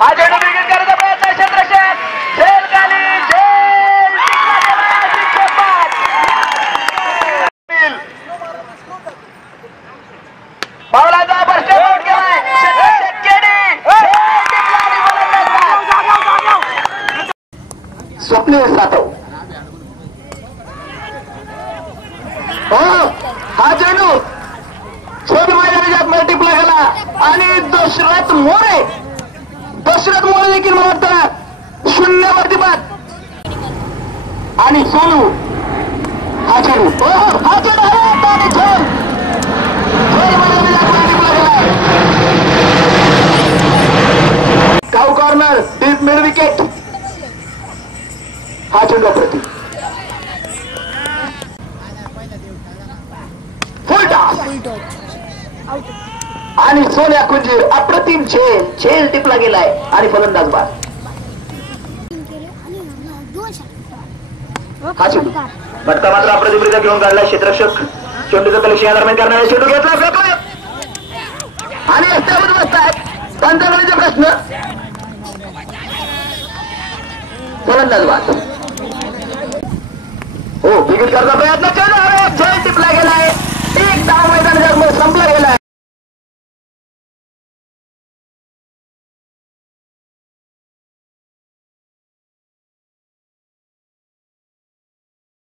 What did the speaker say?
हा चेंडू बिगिन करायचा प्रयत्न क्षेत्रक्षक झेल खाली झेल पावलाचा फर्स्ट आउट केलाय क्षेत्रक्षक स्वप्नील सातव हा चेंडू छोट मैदानात मल्टिप्लाय झाला आणि दशरथ मोरे देखील वाटतात 0 वरती बाद आणि सोनू हा चेंडू हा चेंडू काऊ कॉर्नर डीप मिड विकेट हा चेंडू प्रति फुल टॉस आणि सोन्या कुंजीर अप्रतिम झेल टिपला गेलाय आणि फलंदाज बाद हा चेंडू फटका मात्र अप्रतिमरित्या घेऊन काढला क्षेत्ररक्षक चेंडूचं कलेक्शन या दरम्यान करणारे चेंडू घेतला फेकला आणि रस्त्यावर बसतायत पंचावन्नचे प्रश्न फलंदाज बाद हो विकेट करता प्रयत्न केला